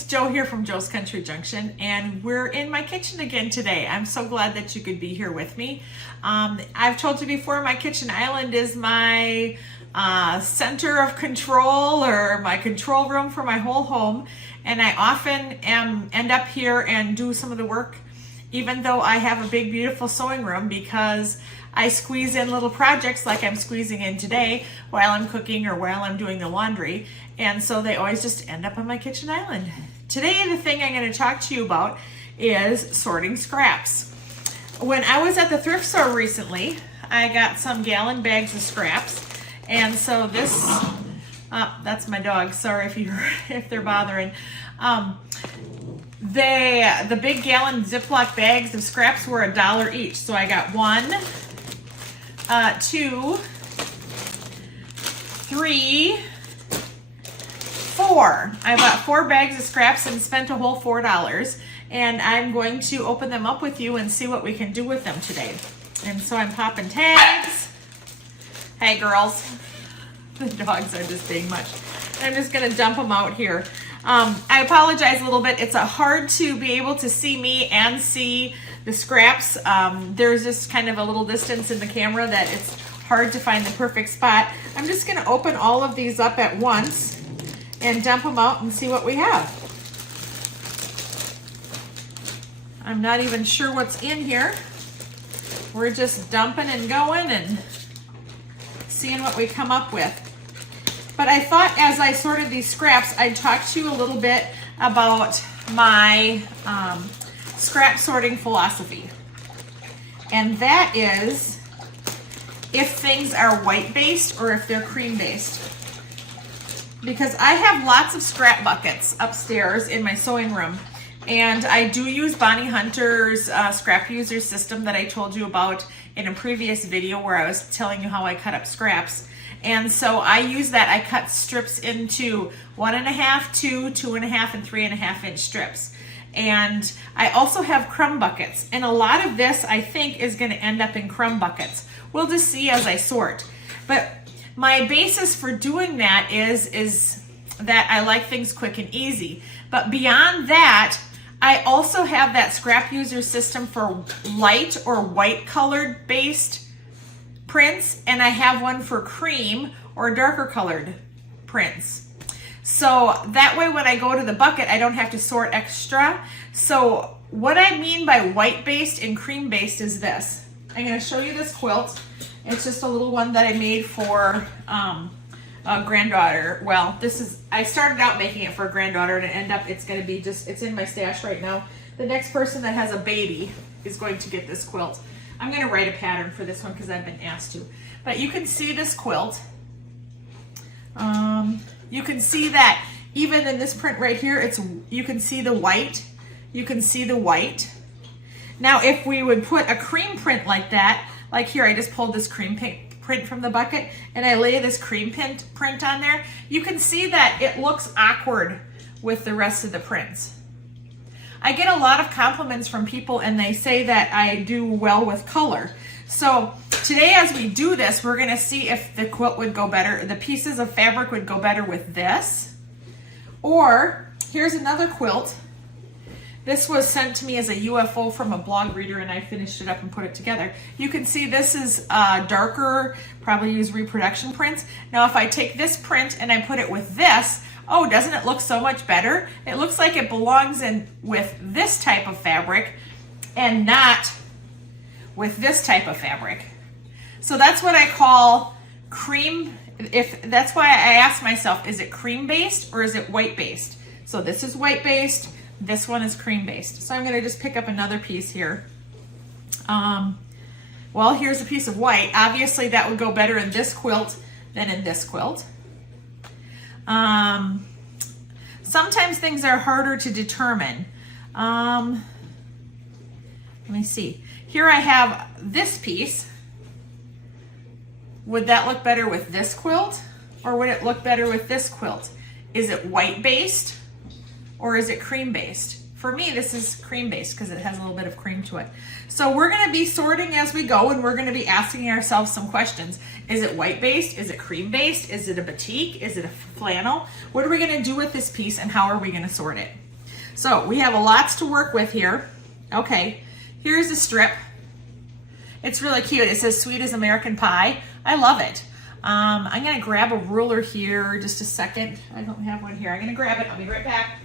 it's Joe here from Joe's Country Junction, and we're in my kitchen again today. I'm so glad that you could be here with me. I've told you before, my kitchen island is my center of control, or my control room for my whole home, and I often end up here and do some of the work, even though I have a big beautiful sewing room, because I squeeze in little projects like I'm squeezing in today while I'm cooking or while I'm doing the laundry, and so they always just end up on my kitchen island. Today, the thing I'm going to talk to you about is sorting scraps. When I was at the thrift store recently, I got some gallon bags of scraps, and so this, that's my dog, sorry if they're bothering. The big gallon Ziploc bags of scraps were $1 each. So I got 1, 2, 3, 4. I bought 4 bags of scraps and spent a whole $4. And I'm going to open them up with you and see what we can do with them today. And so I'm popping tags. Hey girls, the dogs are just being much. I'm just gonna dump them out here. I apologize a little bit. It's hard to be able to see me and see the scraps. There's just kind of a little distance in the camera that it's hard to find the perfect spot. I'm just going to open all of these up at once and dump them out and see what we have. I'm not even sure what's in here. We're just dumping and going and seeing what we come up with. But I thought as I sorted these scraps, I'd talk to you a little bit about my scrap sorting philosophy. And that is if things are white-based or if they're cream-based. Because I have lots of scrap buckets upstairs in my sewing room. And I do use Bonnie Hunter's scrap user system that I told you about in a previous video where I was telling you how I cut up scraps. And so I use that. I cut strips into 1.5, 2, 2.5, and 3.5 inch strips. And I also have crumb buckets. And a lot of this, I think, is going to end up in crumb buckets. We'll just see as I sort. But my basis for doing that is that I like things quick and easy. But beyond that, I also have that scrap user system for light or white colored based prints, and I have one for cream or darker colored prints. So that way when I go to the bucket, I don't have to sort extra. So what I mean by white based and cream based is this. I'm going to show you this quilt. It's just a little one that I made for a granddaughter. Well, I started out making it for a granddaughter, and it ended up, it's going to be just, it's in my stash right now. The next person that has a baby is going to get this quilt. I'm going to write a pattern for this one because I've been asked to. But you can see this quilt. You can see that even in this print right here, you can see the white. You can see the white. Now, if we would put a cream print like that, like here, I just pulled this cream print from the bucket, and I lay this cream print on there, you can see that it looks awkward with the rest of the prints. I get a lot of compliments from people, and they say that I do well with color. So today as we do this, we're gonna see if the quilt would go better, the pieces of fabric would go better with this. Or here's another quilt. This was sent to me as a UFO from a blog reader, and I finished it up and put it together. You can see this is darker, probably use reproduction prints. Now if I take this print and I put it with this, oh, doesn't it look so much better? It looks like it belongs in with this type of fabric and not with this type of fabric. So that's what I call cream. That's why I asked myself, is it cream based or is it white based? So this is white based, this one is cream based. So I'm gonna just pick up another piece here. Well, here's a piece of white. Obviously that would go better in this quilt than in this quilt. Sometimes things are harder to determine. Let me see. Here I have this piece. Would that look better with this quilt, or would it look better with this quilt? Is it white based or is it cream based? For me, this is cream based because it has a little bit of cream to it. So we're going to be sorting as we go, and we're going to be asking ourselves some questions. Is it white based? Is it cream based? Is it a batik? Is it a flannel? What are we going to do with this piece, and how are we going to sort it? So we have lots to work with here. Okay, here's the strip. It's really cute. It says sweet as American pie. I love it. I'm gonna grab a ruler here, just a second. I don't have one here. I'm gonna grab it, I'll be right back.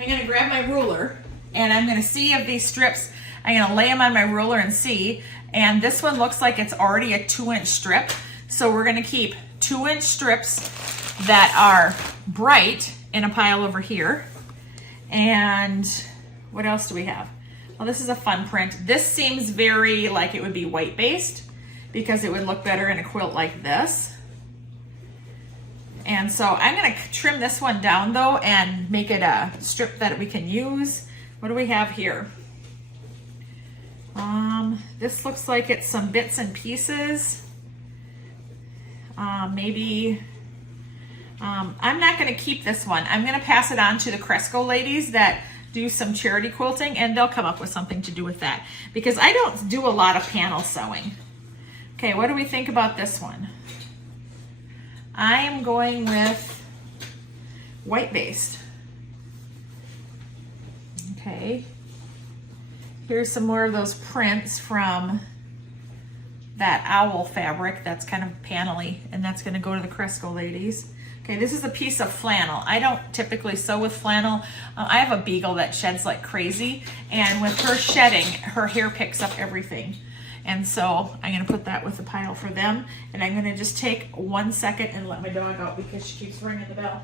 I'm gonna grab my ruler and I'm gonna see if these strips, I'm gonna lay them on my ruler and see. And this one looks like it's already a 2-inch strip. So we're gonna keep 2-inch strips that are bright in a pile over here. And what else do we have? Well, this is a fun print. This seems very like it would be white based because it would look better in a quilt like this. And so I'm gonna trim this one down though and make it a strip that we can use. What do we have here? This looks like it's some bits and pieces. Maybe, I'm not gonna keep this one. I'm gonna pass it on to the Cresco ladies that do some charity quilting and they'll come up with something to do with that because I don't do a lot of panel sewing. Okay, what do we think about this one? I am going with white based. Okay, here's some more of those prints from that owl fabric that's kind of panel-y, and that's going to go to the Cresco ladies. Okay, this is a piece of flannel. I don't typically sew with flannel. I have a beagle that sheds like crazy, and with her shedding, her hair picks up everything. And so I'm gonna put that with the pile for them, and I'm gonna just take 1 second and let my dog out because she keeps ringing the bell.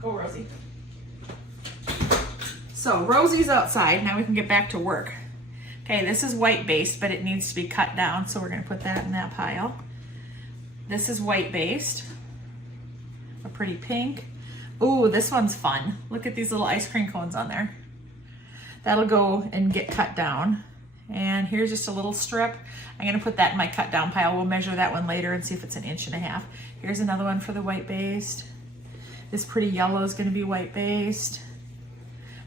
Go, Rosie. So Rosie's outside, now we can get back to work. Okay, this is white based, but it needs to be cut down, so we're gonna put that in that pile. This is white based, a pretty pink. Ooh, this one's fun. Look at these little ice cream cones on there. That'll go and get cut down. And here's just a little strip. I'm gonna put that in my cut down pile. We'll measure that one later and see if it's 1.5 inches. Here's another one for the white based. This pretty yellow is gonna be white based.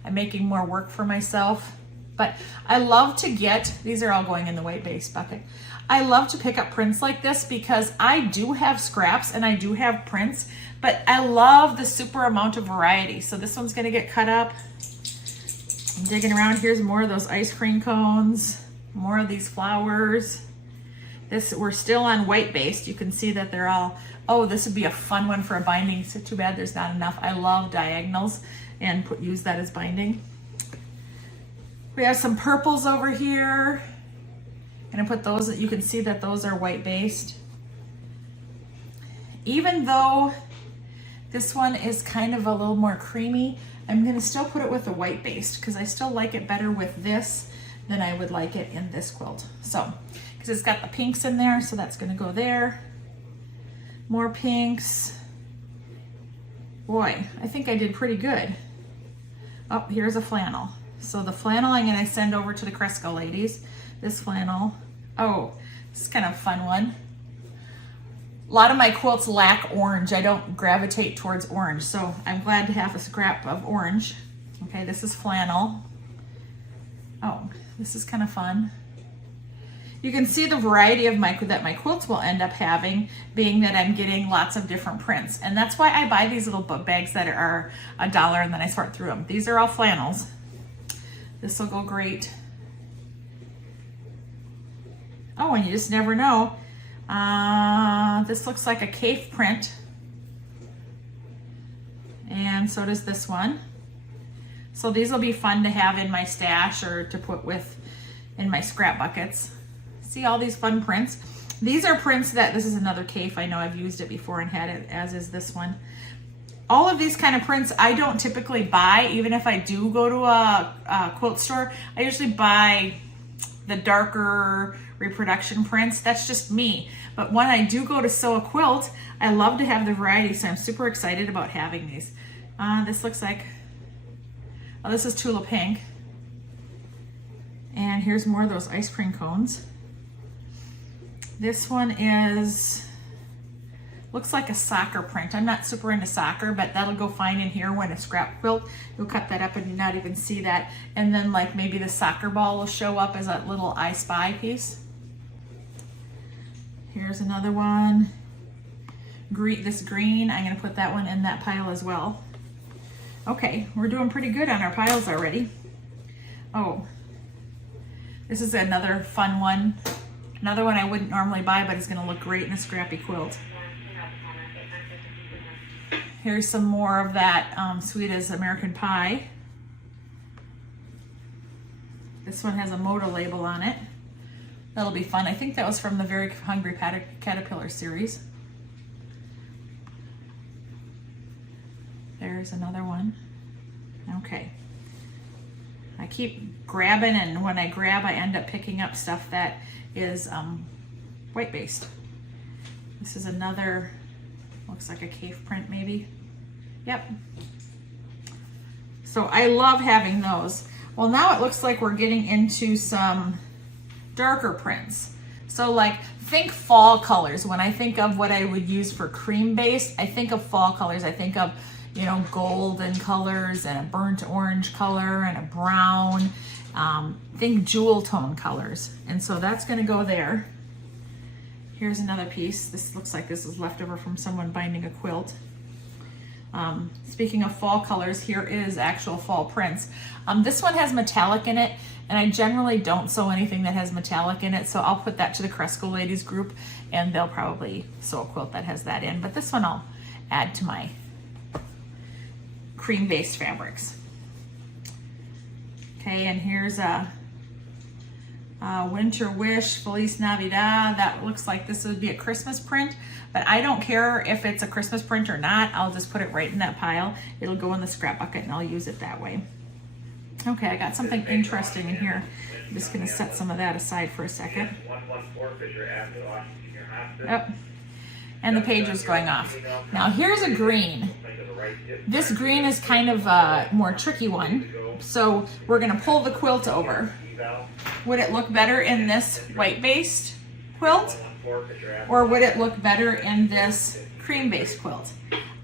I'm making more work for myself. But I love to get, these are all going in the white base bucket. I love to pick up prints like this because I do have scraps and I do have prints, but I love the super amount of variety. So this one's gonna get cut up. I'm digging around, here's more of those ice cream cones, more of these flowers. This, we're still on white based. You can see that they're all, oh, this would be a fun one for a binding. So too bad there's not enough. I love diagonals and use that as binding. We have some purples over here. I'm gonna put those, you can see that those are white based. Even though this one is kind of a little more creamy, I'm gonna still put it with the white based because I still like it better with this than I would like it in this quilt. So, because it's got the pinks in there, so that's gonna go there. More pinks. Boy, I think I did pretty good. Oh, here's a flannel. So the flannel I'm gonna send over to the Cresco ladies. This flannel, oh, this is kind of a fun one. A lot of my quilts lack orange. I don't gravitate towards orange, so I'm glad to have a scrap of orange. Okay, this is flannel. Oh, this is kind of fun. You can see the variety of that my quilts will end up having, being that I'm getting lots of different prints. And that's why I buy these little book bags that are $1 and then I sort through them. These are all flannels. This will go great. Oh, and you just never know. This looks like a cave print. And so does this one. So these will be fun to have in my stash or to put in my scrap buckets. See all these fun prints? These are prints that, this is another cave. I know I've used it before and had it, as is this one. All of these kind of prints I don't typically buy, even if I do go to a quilt store. I usually buy the darker reproduction prints. That's just me. But when I do go to sew a quilt, I love to have the variety, so I'm super excited about having these. This looks like, oh, this is Tula Pink. And here's more of those ice cream cones. This one looks like a soccer print. I'm not super into soccer, but that'll go fine in here when a scrap quilt. You'll cut that up and not even see that. And then like maybe the soccer ball will show up as a little I Spy piece. Here's another one. this green, I'm gonna put that one in that pile as well. Okay, we're doing pretty good on our piles already. Oh, this is another fun one. Another one I wouldn't normally buy, but it's gonna look great in a scrappy quilt. Here's some more of that Sweet as American Pie. This one has a Moda label on it. That'll be fun. I think that was from the Very Hungry Caterpillar series. There's another one. Okay. I keep grabbing, and when I grab, I end up picking up stuff that is white based. This is another, looks like a cave print maybe. Yep. So I love having those. Well, now it looks like we're getting into some darker prints. So like, think fall colors. When I think of what I would use for cream based, I think of fall colors. I think of, you know, golden colors and a burnt orange color and a brown. Think jewel tone colors. And so that's gonna go there. Here's another piece. This looks like this is leftover from someone binding a quilt. Speaking of fall colors, here is actual fall prints. This one has metallic in it, and I generally don't sew anything that has metallic in it, so I'll put that to the Cresco Ladies group, and they'll probably sew a quilt that has that in. But this one I'll add to my cream-based fabrics. Okay, and here's a Winter Wish, Feliz Navidad. That looks like this would be a Christmas print, but I don't care if it's a Christmas print or not. I'll just put it right in that pile. It'll go in the scrap bucket and I'll use it that way. Okay, I got something interesting in here. I'm just gonna set some of that aside for a second. Yep. And the page is going off. Now here's a green. This green is kind of a more tricky one. So we're gonna pull the quilt over. Would it look better in this white-based quilt? Or would it look better in this cream-based quilt?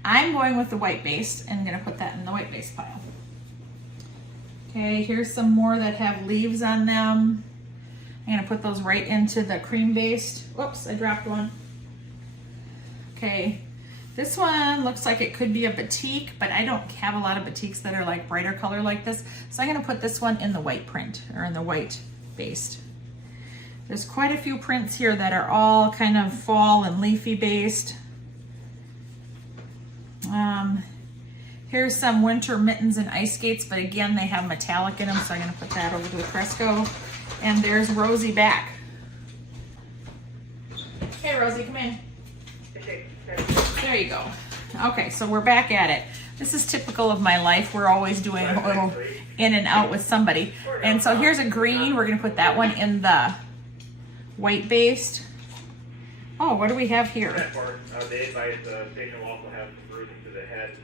I'm going with the white-based and I'm gonna put that in the white-based pile. Okay, here's some more that have leaves on them. I'm gonna put those right into the cream-based. Whoops, I dropped one. Okay, this one looks like it could be a batik, but I don't have a lot of batiks that are like brighter color like this. So I'm gonna put this one in the white print, or in the white based. There's quite a few prints here that are all kind of fall and leafy based. Here's some winter mittens and ice skates, but again, they have metallic in them, so I'm gonna put that over to the Cresco. And there's Rosie back. Hey Rosie, come in. There you go. Okay, so we're back at it. This is typical of my life. We're always doing a little in and out with somebody. And so here's a green. We're gonna put that one in the white based. Oh, what do we have here?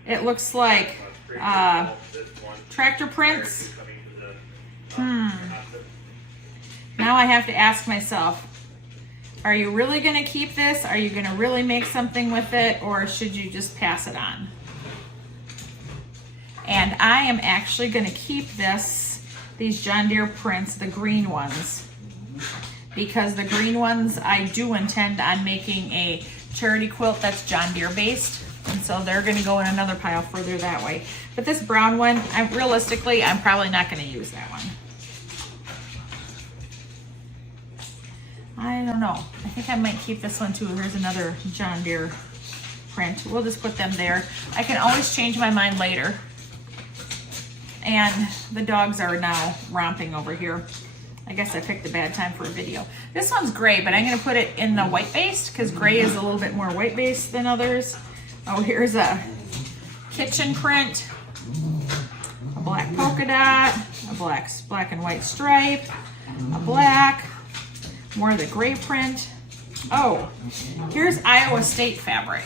It looks like tractor prints. Now I have to ask myself, are you really going to keep this? Are you going to really make something with it? Or should you just pass it on? And I am actually going to keep these John Deere prints, the green ones. Because the green ones, I do intend on making a charity quilt that's John Deere based. And so they're going to go in another pile further that way. But this brown one, realistically, I'm probably not going to use that one. I don't know. I think I might keep this one too. Here's another John Deere print. We'll just put them there. I can always change my mind later. And the dogs are now romping over here. I guess I picked a bad time for a video. This one's gray, but I'm going to put it in the white based because gray is a little bit more white based than others. Oh, here's a kitchen print, a black polka dot, a black and white stripe, a black, more of the gray print. Oh, here's Iowa State fabric.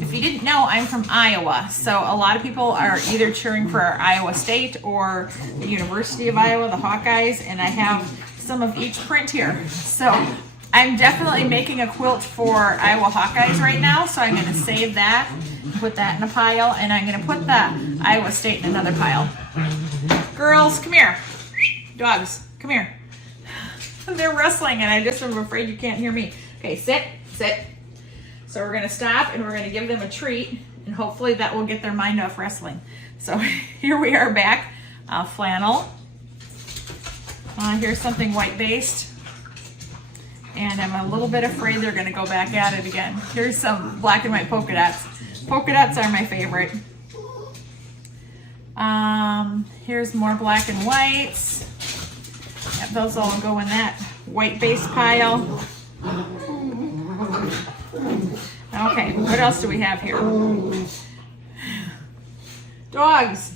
If you didn't know, I'm from Iowa, so a lot of people are either cheering for Iowa State or the University of Iowa, the Hawkeyes, and I have some of each print here. So I'm definitely making a quilt for Iowa Hawkeyes right now, so I'm going to save that, put that in a pile, and I'm going to put the Iowa State in another pile. Girls, come here. Dogs, come here. They're wrestling, and I just am afraid you can't hear me. Okay, sit, sit. So we're gonna stop and we're gonna give them a treat, and hopefully that will get their mind off wrestling. So here we are back, flannel. Here's something white based. And I'm a little bit afraid they're gonna go back at it again. Here's some black and white polka dots. Polka dots are my favorite. Here's more black and whites. Yep, those all go in that white base pile. Okay, what else do we have here? Dogs.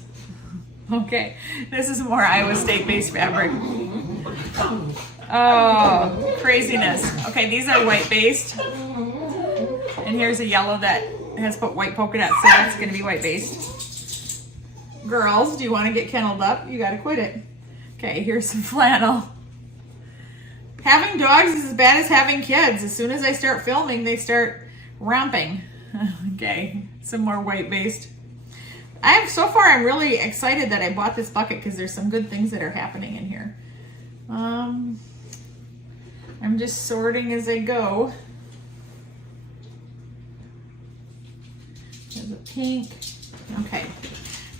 Okay, this is more Iowa State based fabric. Oh, craziness. Okay, these are white based. And here's a yellow that has put white polka dots, so that's gonna be white based. Girls, do you wanna get kenneled up? You gotta quit it. Okay, here's some flannel. Having dogs is as bad as having kids. As soon as I start filming, they start romping. Okay, some more white based. So far I'm really excited that I bought this bucket because there's some good things that are happening in here. I'm just sorting as I go. There's a pink. Okay,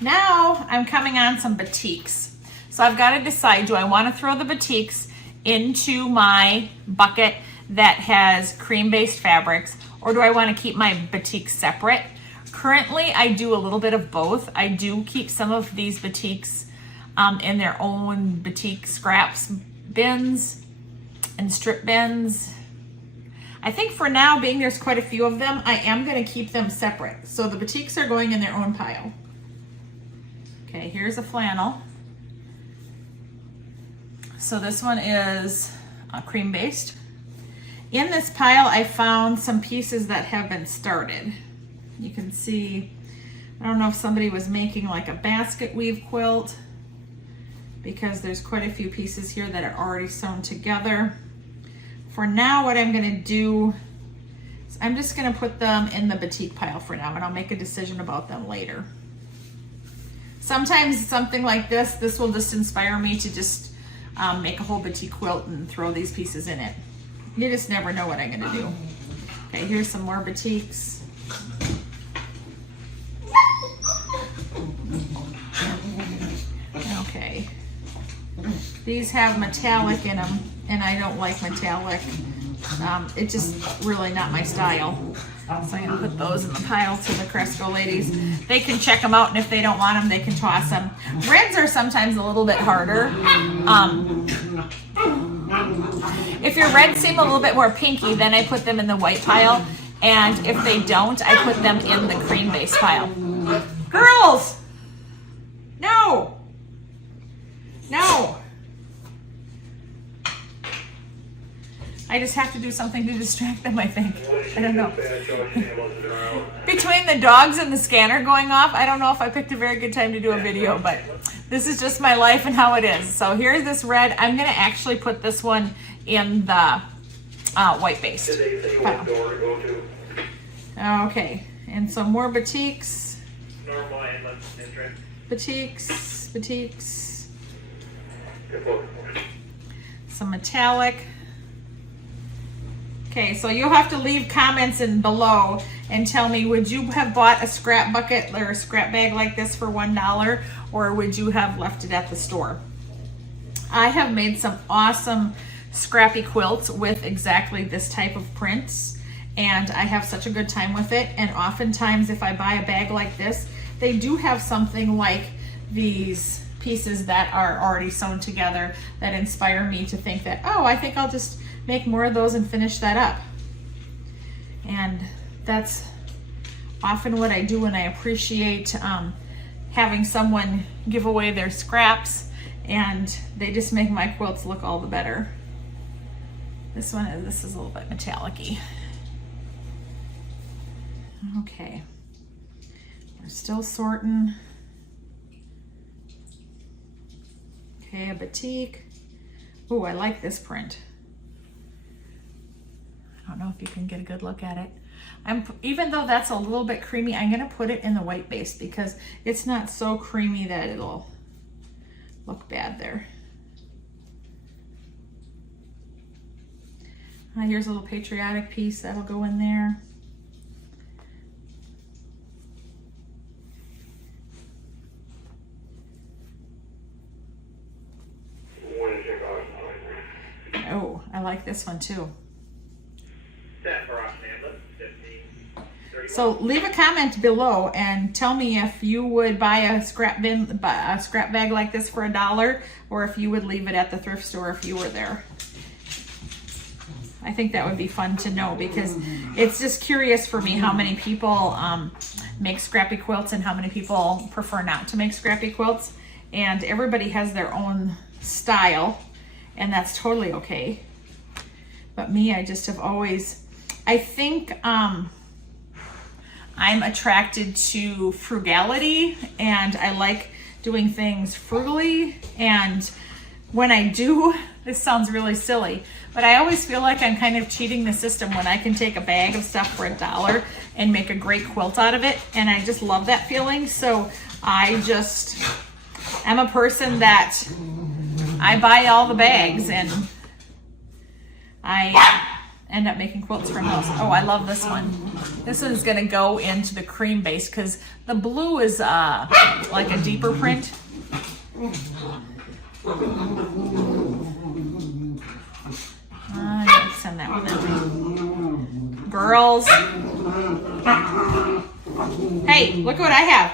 now I'm coming on some batiks. So I've got to decide, do I want to throw the batiks into my bucket that has cream-based fabrics, or do I want to keep my batiks separate? Currently, I do a little bit of both. I do keep some of these batiks in their own batik scraps bins and strip bins. I think for now, being there's quite a few of them, I am going to keep them separate. So the batiks are going in their own pile. Okay, here's a flannel. So this one is cream based. In this pile, I found some pieces that have been started. You can see, I don't know if somebody was making like a basket weave quilt, because there's quite a few pieces here that are already sewn together. For now, what I'm gonna do is I'm just gonna put them in the batik pile for now, and I'll make a decision about them later. Sometimes something like this will just inspire me to just make a whole batik quilt and throw these pieces in it. You just never know what I'm gonna do. Okay, here's some more batiks. Okay, these have metallic in them, and I don't like metallic. It's just really not my style. So I'm gonna put those in the pile to the Cresco ladies. They can check them out, and if they don't want them, they can toss them. Reds are sometimes a little bit harder. If your reds seem a little bit more pinky, then I put them in the white pile. And if they don't, I put them in the cream base pile. Girls! No! No! I just have to do something to distract them, I think. I don't know. Between the dogs and the scanner going off, I don't know if I picked a very good time to do a video, but this is just my life and how it is. So here's this red. I'm gonna actually put this one in the white base pile. Okay, and some more batiks. Batiks. Some metallic. Okay, so you'll have to leave comments in below and tell me, would you have bought a scrap bucket or a scrap bag like this for $1, or would you have left it at the store? I have made some awesome scrappy quilts with exactly this type of prints, and I have such a good time with it. And oftentimes if I buy a bag like this, they do have something like these pieces that are already sewn together that inspire me to think that, oh, I think I'll just make more of those and finish that up. And that's often what I do when I appreciate having someone give away their scraps, and they just make my quilts look all the better. This is a little bit metallic-y. Okay, we're still sorting. Okay, a batik. Ooh, I like this print. I don't know if you can get a good look at it. Even though that's a little bit creamy, I'm gonna put it in the white base because it's not so creamy that it'll look bad there. Here's a little patriotic piece that'll go in there. like this one too. Set for option ambulance, 15. So leave a comment below and tell me if you would buy a scrap bag like this for $1, or if you would leave it at the thrift store if you were there. I think that would be fun to know, because it's just curious for me how many people make scrappy quilts and how many people prefer not to make scrappy quilts. And everybody has their own style, and that's totally okay. But me, I just have always, I think I'm attracted to frugality, and I like doing things frugally. And when I do, this sounds really silly, but I always feel like I'm kind of cheating the system when I can take a bag of stuff for $1 and make a great quilt out of it. And I just love that feeling. So I'm a person that I buy all the bags, and I end up making quilts from those. Oh, I love this one. This one's gonna go into the cream base because the blue is like a deeper print. I'm gonna send that one in. Girls. Hey, look what I have.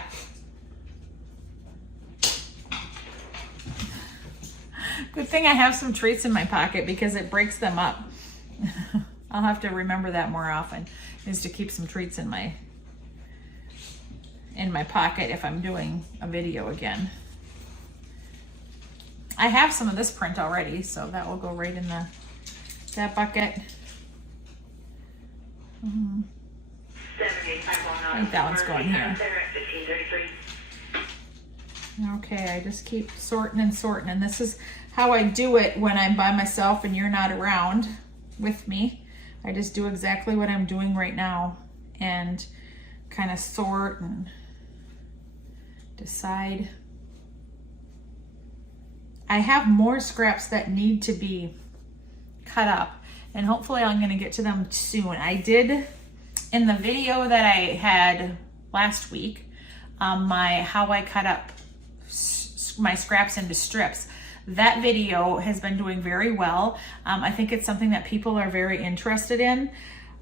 Good thing I have some treats in my pocket because it breaks them up. I'll have to remember that more often, is to keep some treats in my pocket if I'm doing a video again. I have some of this print already, so that will go right in that bucket. I think that one's going here. Okay, I just keep sorting and sorting, and this is how I do it when I'm by myself and you're not around with me. I just do exactly what I'm doing right now and kind of sort and decide. I have more scraps that need to be cut up, and hopefully I'm going to get to them soon. I did, in the video that I had last week, how I cut up my scraps into strips. That video has been doing very well. I think it's something that people are very interested in.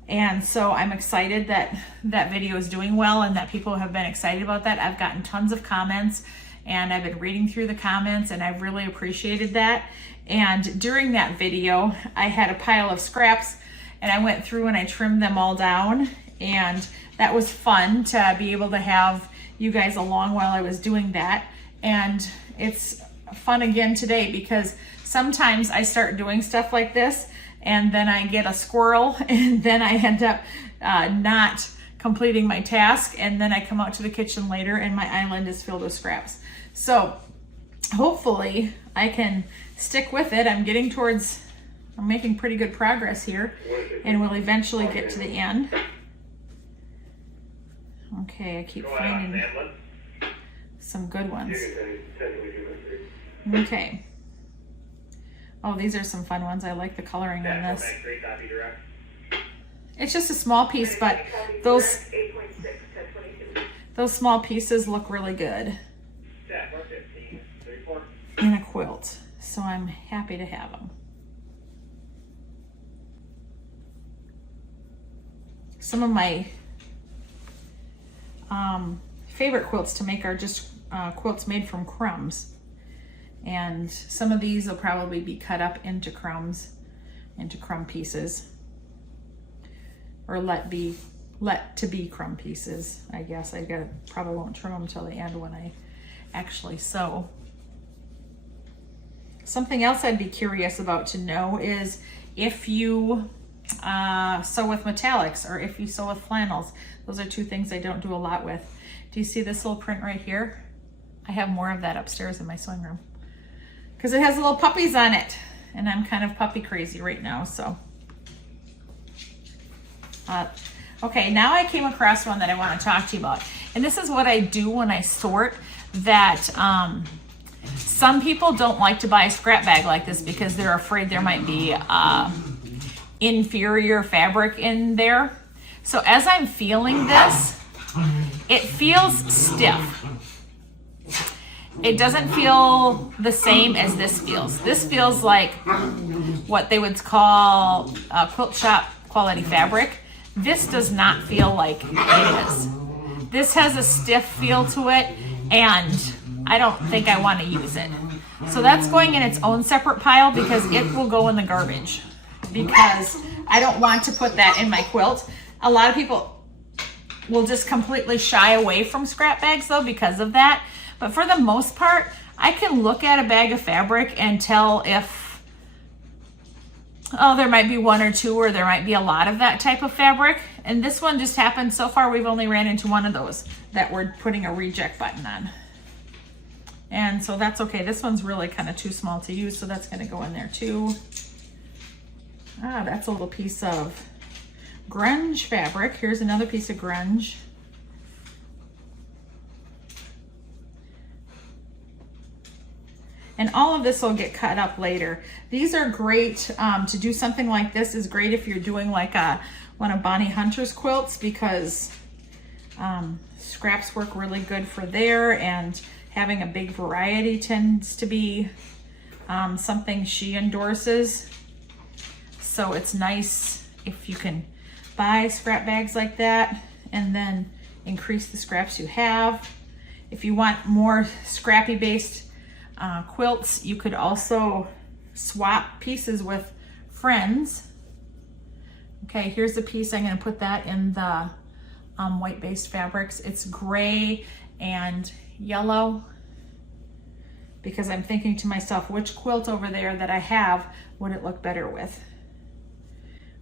And so I'm excited that that video is doing well and that people have been excited about that. I've gotten tons of comments, and I've been reading through the comments, and I've really appreciated that. And during that video, I had a pile of scraps, and I went through and I trimmed them all down. And that was fun to be able to have you guys along while I was doing that. And it's fun again today, because sometimes I start doing stuff like this and then I get a squirrel, and then I end up not completing my task, and then I come out to the kitchen later and my island is filled with scraps. So hopefully I can stick with it. I'm making pretty good progress here, and we'll eventually get to the end. Okay, I keep finding some good ones. Okay. Oh, these are some fun ones. I like the coloring on this. It's just a small piece, but those small pieces look really good in a quilt. So I'm happy to have them. Some of my favorite quilts to make are just quilts made from crumbs. And some of these will probably be cut up into crumbs, into crumb pieces, or let to be crumb pieces, I guess. Probably won't trim them till the end when I actually sew. Something else I'd be curious about to know is if you sew with metallics or if you sew with flannels. Those are two things I don't do a lot with. Do you see this little print right here? I have more of that upstairs in my sewing room because it has little puppies on it, and I'm kind of puppy crazy right now. So okay, now I came across one that I want to talk to you about, and this is what I do when I sort. That some people don't like to buy a scrap bag like this because they're afraid there might be inferior fabric in there. So as I'm feeling this, it feels stiff. it doesn't feel the same as this feels. This feels like what they would call a quilt shop quality fabric. This does not feel like it is. This has a stiff feel to it, and I don't think I want to use it. So that's going in its own separate pile because it will go in the garbage, because I don't want to put that in my quilt. A lot of people will just completely shy away from scrap bags though because of that. But for the most part, I can look at a bag of fabric and tell if, oh, there might be one or two, or there might be a lot of that type of fabric. And this one just happened, so far we've only ran into one of those that we're putting a reject button on. And so that's okay. This one's really kind of too small to use, so that's gonna go in there too. Ah, that's a little piece of grunge fabric. Here's another piece of grunge. And all of this will get cut up later. These are great to do something like this. Is great if you're doing like one of Bonnie Hunter's quilts, because scraps work really good for there, and having a big variety tends to be something she endorses. So it's nice if you can buy scrap bags like that and then increase the scraps you have. If you want more scrappy based quilts, you could also swap pieces with friends. Okay, here's a piece. I'm going to put that in the white based fabrics. It's gray and yellow, because I'm thinking to myself, which quilt over there that I have would it look better with?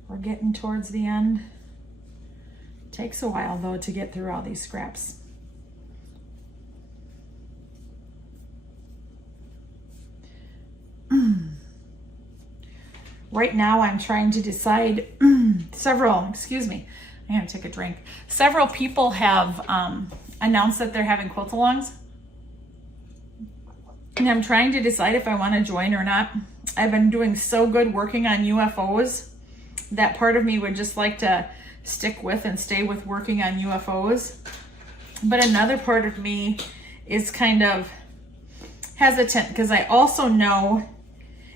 We're getting towards the end. It takes a while though to get through all these scraps. Right now I'm trying to decide excuse me, I'm gonna take a drink. Several people have announced that they're having quilt-alongs, and I'm trying to decide if I want to join or not. I've been doing so good working on UFOs that part of me would just like to stick with and stay with working on UFOs. But another part of me is kind of hesitant, because I also know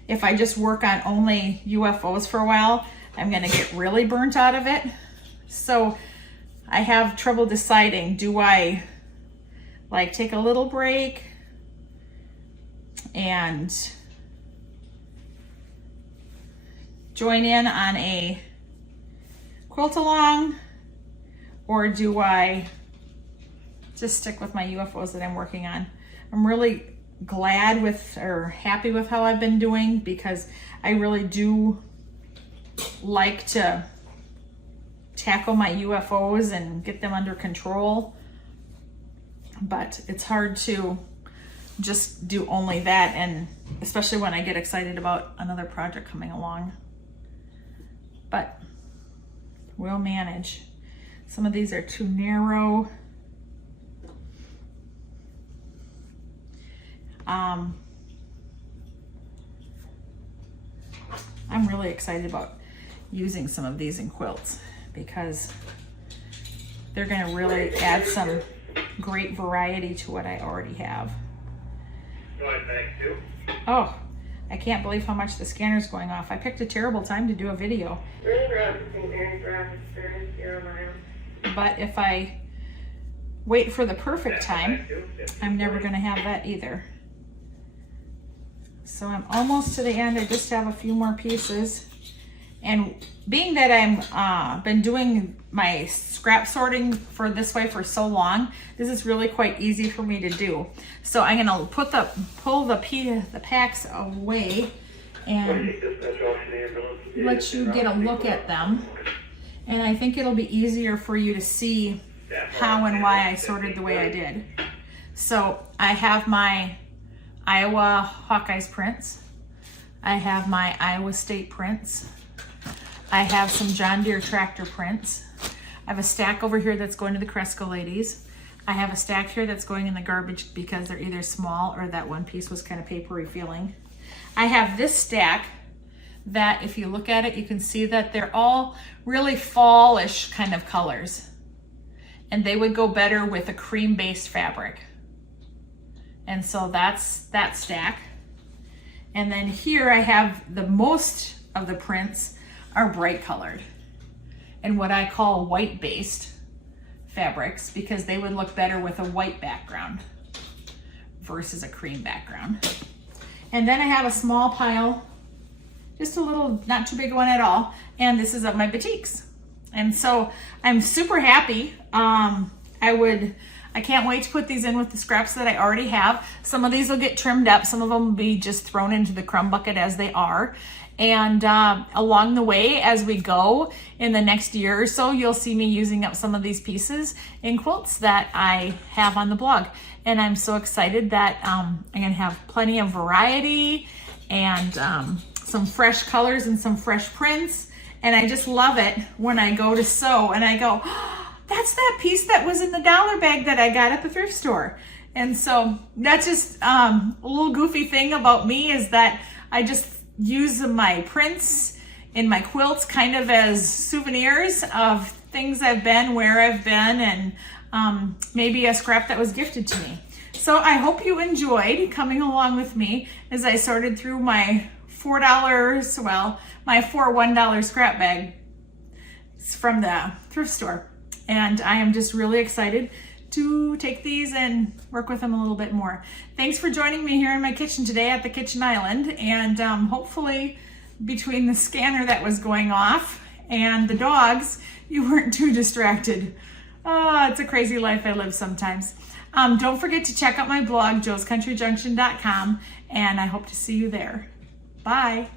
if I just work on only UFOs for a while, I'm gonna get really burnt out of it. So I have trouble deciding, do I like take a little break and join in on a quilt along, or do I just stick with my UFOs that I'm working on? I'm really glad with, or happy with how I've been doing, because I really do like to tackle my UFOs and get them under control. But it's hard to just do only that, and especially when I get excited about another project coming along. But we'll manage. Some of these are too narrow. I'm really excited about using some of these in quilts, because they're going to really add some great variety to what I already have. Oh, I can't believe how much the scanner's going off. I picked a terrible time to do a video. But if I wait for the perfect time, I'm never going to have that either. So I'm almost to the end. I just have a few more pieces. And being that I'm been doing my scrap sorting for this way for so long, this is really quite easy for me to do. So I'm gonna pull the packs away and let you get a look at them. And I think it'll be easier for you to see how and why I sorted the way I did. So I have my Iowa Hawkeyes prints. I have my Iowa State prints. I have some John Deere tractor prints. I have a stack over here that's going to the Cresco ladies. I have a stack here that's going in the garbage because they're either small or that one piece was kind of papery feeling. I have this stack that, if you look at it, you can see that they're all really fallish kind of colors. And they would go better with a cream-based fabric. And so that's that stack. And then here I have the most of the prints are bright colored and what I call white based fabrics, because they would look better with a white background versus a cream background. And then I have a small pile, just a little, not too big one at all. And this is of my batiks. And so I'm super happy. I can't wait to put these in with the scraps that I already have. Some of these will get trimmed up. Some of them will be just thrown into the crumb bucket as they are. And along the way, as we go in the next year or so, you'll see me using up some of these pieces in quilts that I have on the blog. And I'm so excited that I'm gonna have plenty of variety and some fresh colors and some fresh prints. And I just love it when I go to sew and I go, oh, that's that piece that was in the dollar bag that I got at the thrift store. And so that's just a little goofy thing about me, is that I just use my prints in my quilts kind of as souvenirs of things I've been, where I've been, and maybe a scrap that was gifted to me. So I hope you enjoyed coming along with me as I sorted through my $4, well, my 4 $1 scrap bag from the thrift store. And I am just really excited to take these and work with them a little bit more. Thanks for joining me here in my kitchen today at the kitchen island. And hopefully between the scanner that was going off and the dogs, you weren't too distracted. Oh, it's a crazy life I live sometimes. Don't forget to check out my blog, joescountryjunction.com, and I hope to see you there. Bye.